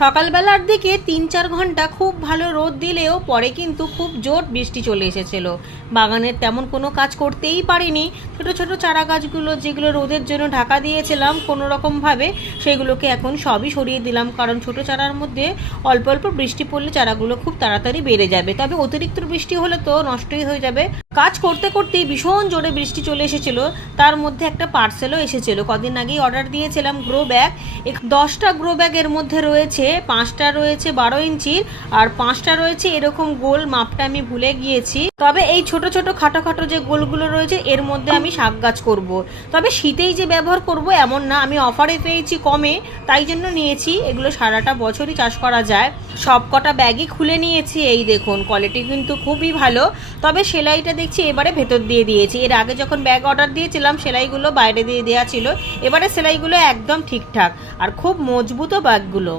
সকালবেলার দিকে ৩-৪ ঘন্টা খুব ভালো রোদ দিলেও পরে কিন্তু খুব জোর বৃষ্টি চলে এসেছিল। বাগানের তেমন কোনো কাজ করতেই পারিনি। ছোট ছোট চারা গাছগুলো যেগুলো রোদের জন্য ঢাকা দিয়েছিলাম কোনো রকমভাবে, সেগুলোকে এখন সবই সরিয়ে দিলাম, কারণ ছোট চারার মধ্যে অল্প অল্প বৃষ্টি পড়লে চারাগুলো খুব তাড়াতাড়ি বেড়ে যাবে, তবে অতিরিক্ত বৃষ্টি হলে তো নষ্টই হয়ে যাবে। কাজ করতে করতেই ভীষণ জোরে বৃষ্টি চলে এসেছিল। তার মধ্যে একটা পার্সেলও এসেছিল, কদিন আগেই অর্ডার দিয়েছিলাম গ্রো ব্যাগ। 10টা গ্রো ব্যাগের মধ্যে রয়েছে 5টা রয়েছে 12 ইঞ্চির আর 5টা রয়েছে এরকম গোল, মাপটা আমি ভুলে গিয়েছি। তবে এই ছোট ছোট খাটো খাটো যে গোলগুলো রয়েছে এর মধ্যে আমি শাক গাছ করব। তবে শীতেই যে ব্যবহার করব এমন না, আমি অফারে পেয়েছি কমে, তাই জন্য নিয়েছি। এগুলো সারাটা বছরই চাষ করা যায়। সব কটা ব্যাগই খুলে নিয়েছি, এই দেখুন কোয়ালিটি কিন্তু খুবই ভালো। তবে সেলাইটা দেখছি এবারে ভেতর দিয়ে দিয়েছি, এর আগে যখন ব্যাগ অর্ডার দিয়েছিলাম সেলাইগুলো বাইরে দিয়ে দেওয়া ছিল, এবারে সেলাইগুলো একদম ঠিকঠাক আর খুব মজবুতও ব্যাগগুলো।